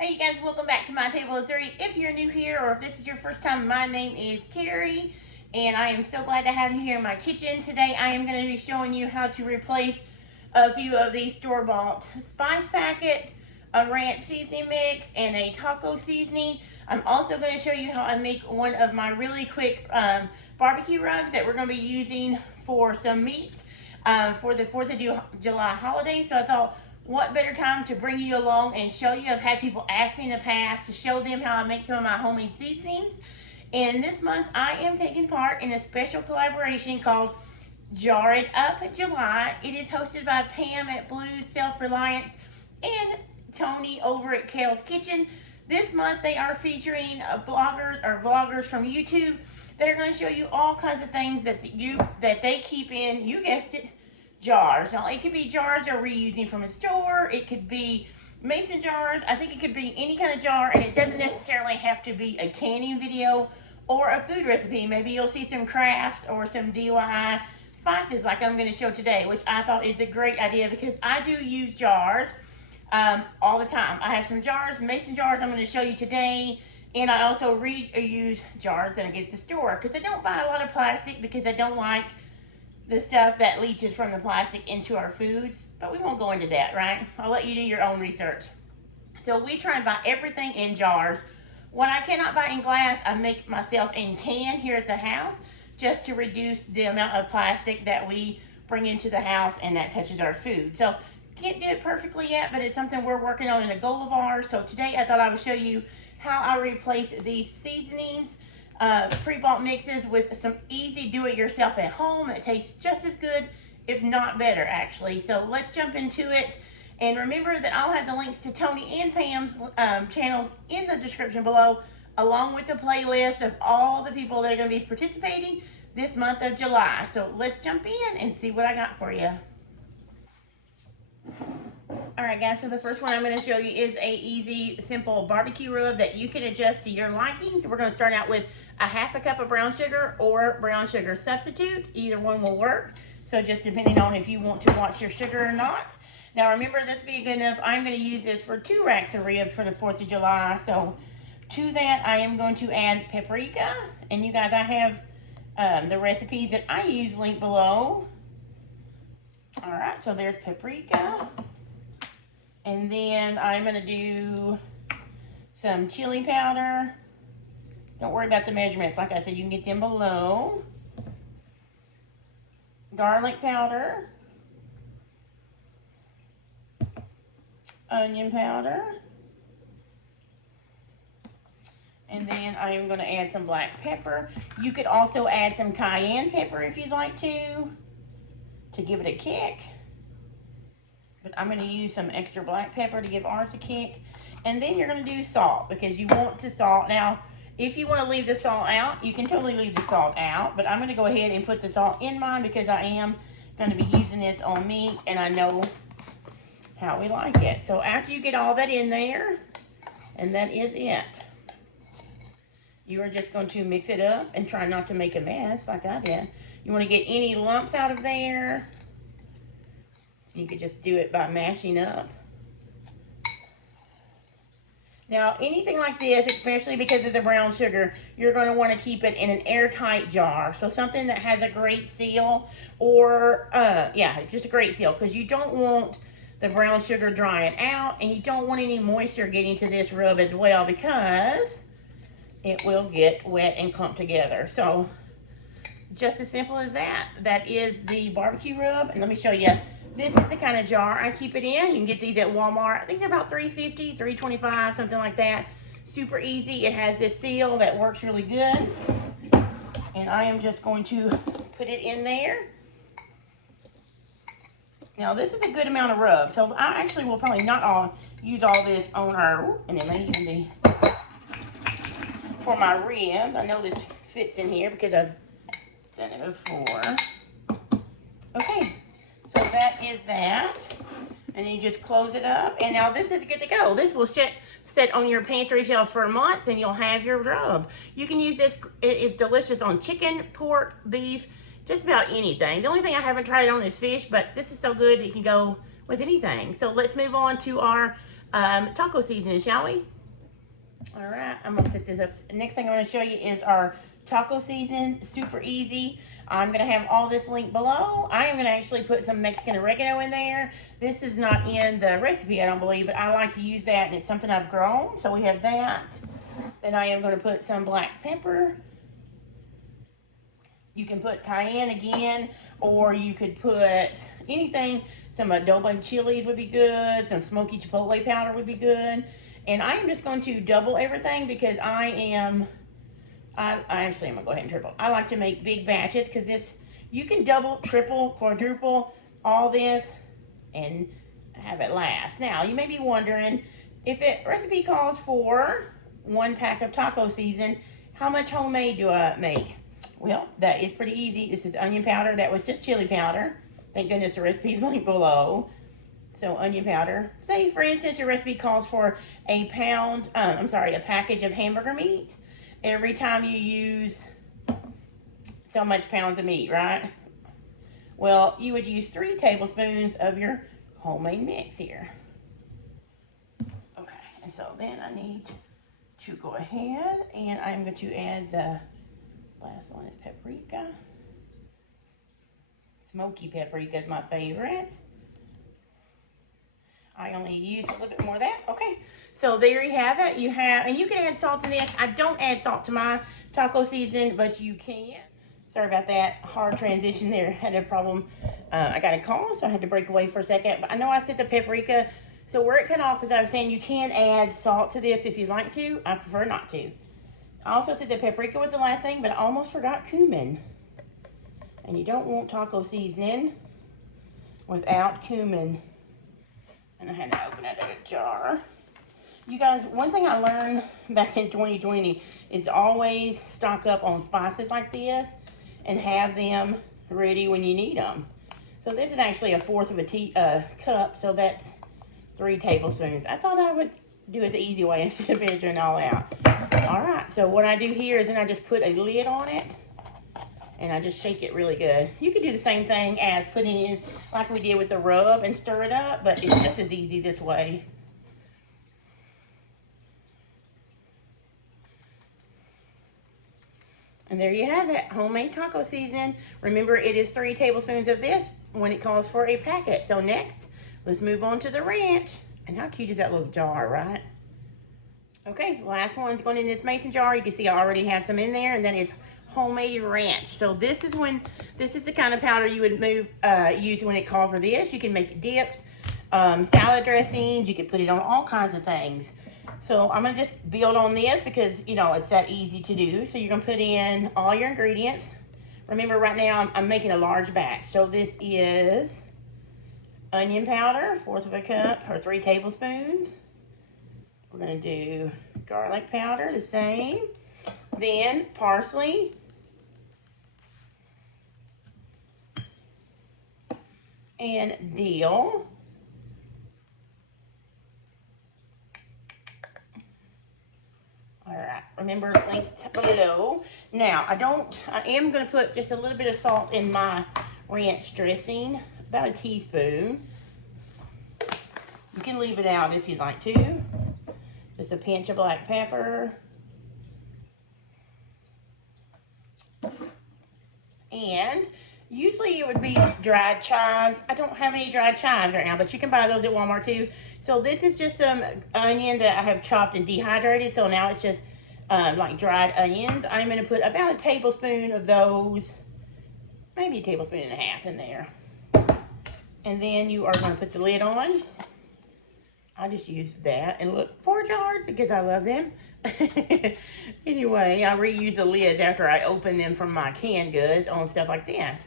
Hey you guys, welcome back to My Table of Three. If you're new here or if this is your first time, my name is Carrie and I am so glad to have you here in my kitchen. Today I am going to be showing you how to replace a few of these store-bought spice packet, a ranch seasoning mix, and a taco seasoning. I'm also going to show you how I make one of my really quick barbecue rubs that we're going to be using for some meats for the 4th of July holiday. So I thought, what better time to bring you along and show you? I've had people ask me in the past to show them how I make some of my homemade seasonings. And this month I am taking part in a special collaboration called Jar It Up July. It is hosted by Pam at Blues Self Reliance and Tony over at Kale's Kitchen. This month they are featuring vloggers from YouTube that are going to show you all kinds of things that they keep in, you guessed it, jars. Now it could be jars they're reusing from a store, it could be mason jars, I think it could be any kind of jar, and it doesn't necessarily have to be a canning video or a food recipe. Maybe you'll see some crafts or some DIY spices like I'm going to show today, which I thought is a great idea because I do use jars all the time. I have some jars, mason jars I'm going to show you today, and I also reuse jars that I get at the store because I don't buy a lot of plastic because I don't like the stuff that leaches from the plastic into our foods, but we won't go into that, right? I'll let you do your own research. So we try and buy everything in jars. When I cannot buy in glass, I make myself in can here at the house just to reduce the amount of plastic that we bring into the house and that touches our food. So can't do it perfectly yet, but it's something we're working on and a goal of ours. So today I thought I would show you how I replace these seasonings, pre-bought mixes with some easy do-it-yourself at home that tastes just as good, if not better, actually. So let's jump into it. And remember that I'll have the links to Tony and Pam's channels in the description below, along with the playlist of all the people that are going to be participating this month of July. So let's jump in and see what I got for you. Alright guys, so the first one I'm going to show you is a easy, simple barbecue rub that you can adjust to your liking. So we're going to start out with a half a cup of brown sugar or brown sugar substitute. Either one will work. So just depending on if you want to watch your sugar or not. Now remember, this being good enough, I'm going to use this for 2 racks of ribs for the 4th of July. So to that I am going to add paprika. And you guys, I have the recipes that I use linked below. Alright, so there's paprika. And then I'm going to do some chili powder. Don't worry about the measurements. Like I said, you can get them below. Garlic powder. Onion powder. And then I am going to add some black pepper. You could also add some cayenne pepper if you'd like to give it a kick. But I'm going to use some extra black pepper to give ours a kick. And then you're going to do salt because you want to salt. Now, if you want to leave the salt out, you can totally leave the salt out. But I'm going to go ahead and put the salt in mine because I am going to be using this on meat and I know how we like it. So after you get all that in there, and that is it, you are just going to mix it up and try not to make a mess like I did. You want to get any lumps out of there. You could just do it by mashing up. Now, anything like this, especially because of the brown sugar, you're going to want to keep it in an airtight jar. So something that has a great seal or, yeah, just a great seal, because you don't want the brown sugar drying out and you don't want any moisture getting to this rub as well because it will get wet and clump together. So just as simple as that. That is the barbecue rub. And let me show you. This is the kind of jar I keep it in. You can get these at Walmart. I think they're about $3.50, $3.25, something like that. Super easy. It has this seal that works really good. And I am just going to put it in there. Now this is a good amount of rub. So I actually will probably not use all this on our, and it may even be for my ribs. I know this fits in here because I've done it before. Okay. So that is that. And you just close it up. And now this is good to go. This will sit on your pantry shelf for months and you'll have your rub. You can use this. It's delicious on chicken, pork, beef, just about anything. The only thing I haven't tried it on is fish, but this is so good it can go with anything. So let's move on to our taco seasoning, shall we? All right, I'm gonna set this up. Next thing I'm gonna show you is our taco season. Super easy. I'm gonna have all this linked below. I am gonna actually put some Mexican oregano in there. This is not in the recipe, I don't believe, but I like to use that, and it's something I've grown. So we have that. Then I am gonna put some black pepper. You can put cayenne again, or you could put anything. Some adobo chilies would be good. Some smoky chipotle powder would be good. And I am just going to double everything because I actually am gonna go ahead and triple. I like to make big batches because you can double, triple, quadruple all this and have it last. Now, you may be wondering, if it recipe calls for 1 pack of taco season, how much homemade do I make? Well, that is pretty easy. This is onion powder. That was just chili powder. Thank goodness the recipe is linked below. So onion powder. Say, for instance, your recipe calls for a package of hamburger meat. Every time you use so much pounds of meat, right? Well, you would use 3 tablespoons of your homemade mix here. Okay, and so then I need to go ahead and I'm going to add the last one is paprika. Smoky paprika is my favorite. I only use a little bit more of that. Okay, so there you have it. And you can add salt to this. I don't add salt to my taco seasoning, but you can. Sorry about that hard transition there. Had a problem. I got a call, so I had to break away for a second. But I know I said the paprika. So where it cut off, as I was saying, you can add salt to this if you'd like to. I prefer not to. I also said the paprika was the last thing, but I almost forgot cumin. And you don't want taco seasoning without cumin. And I had to open it in a jar. You guys, one thing I learned back in 2020 is always stock up on spices like this and have them ready when you need them. So this is actually 1/4 of a cup, so that's 3 tablespoons. I thought I would do it the easy way instead of measuring all out. All right, so what I do here is then I just put a lid on it and I just shake it really good. You could do the same thing as putting it in like we did with the rub and stir it up, but it's just as easy this way. And there you have it, homemade taco season. Remember, it is 3 tablespoons of this when it calls for a packet. So next, let's move on to the ranch. And how cute is that little jar, right? Okay, last one's going in this mason jar. You can see I already have some in there, and that is homemade ranch. So this is the kind of powder you would use when it calls for this. You can make dips, salad dressings. You can put it on all kinds of things. So I'm gonna just build on this because you know it's that easy to do. So you're gonna put in all your ingredients. Remember, right now I'm making a large batch. So this is onion powder, 1/4 of a cup or 3 tablespoons. We're gonna do garlic powder, the same. Then parsley. And dill. All right, remember, linked below. Now, I am gonna put just a little bit of salt in my ranch dressing, about a teaspoon. You can leave it out if you'd like to. Just a pinch of black pepper. And usually it would be dried chives. I don't have any dried chives right now, but you can buy those at Walmart too. So this is just some onion that I have chopped and dehydrated. So now it's just like dried onions. I'm going to put about a tablespoon of those, maybe a tablespoon and a half in there. And then you are going to put the lid on. I just used that and look, 4 jars because I love them. Anyway, I reuse the lids after I open them from my canned goods on stuff like this.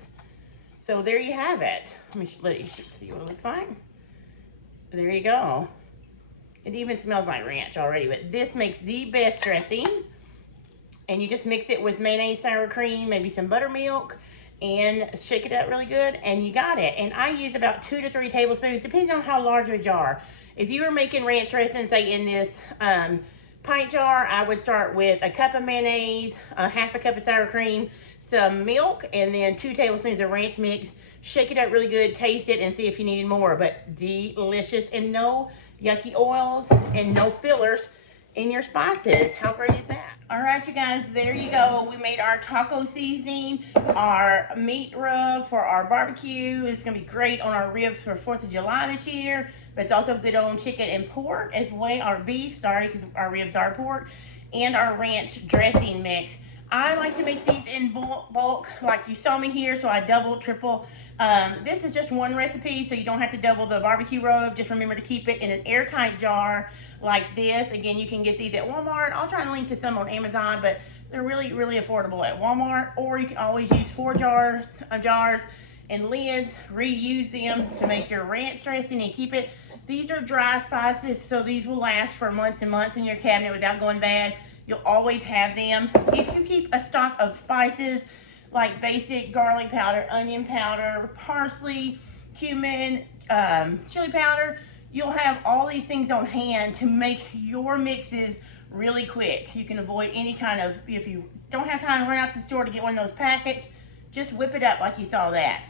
So there you have it. Let you see what it looks like. There you go. It even smells like ranch already, but this makes the best dressing. And you just mix it with mayonnaise, sour cream, maybe some buttermilk, and shake it up really good, and you got it. And I use about 2 to 3 tablespoons, depending on how large of a jar. If you were making ranch dressing, say in this pint jar, I would start with a cup of mayonnaise, 1/2 cup of sour cream, some milk, and then 2 tablespoons of ranch mix. Shake it up really good, taste it, and see if you needed more. But delicious. And no, yucky oils, and no fillers in your spices. How great is that? All right, you guys, there you go. We made our taco seasoning, our meat rub for our barbecue. It's gonna be great on our ribs for 4th of July this year, but it's also good on chicken and pork as well, our beef, sorry, because our ribs are pork, and our ranch dressing mix. I like to make these in bulk, like you saw me here, so I double, triple. This is just one recipe, so you don't have to double the barbecue rub. Just remember to keep it in an airtight jar like this. Again, you can get these at Walmart. I'll try and link to some on Amazon, but they're really, really affordable at Walmart. Or you can always use 4 jars and lids, reuse them to make your ranch dressing and keep it. These are dry spices, so these will last for months and months in your cabinet without going bad. You'll always have them. If you keep a stock of spices like basic garlic powder, onion powder, parsley, cumin, chili powder, you'll have all these things on hand to make your mixes really quick. You can avoid any kind of, if you don't have time to run out to the store to get one of those packets, just whip it up like you saw that.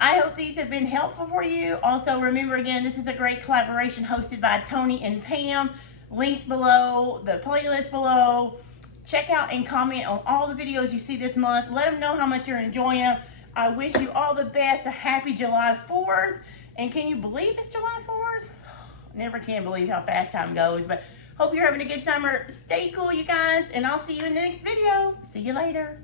I hope these have been helpful for you. Also, remember again, this is a great collaboration hosted by Tony and Pam. Links below, the playlist below. Check out and comment on all the videos you see this month. Let them know how much you're enjoying them. I wish you all the best. A happy July 4th. And can you believe it's July 4th? Never can believe how fast time goes. But hope you're having a good summer. Stay cool, you guys. And I'll see you in the next video. See you later.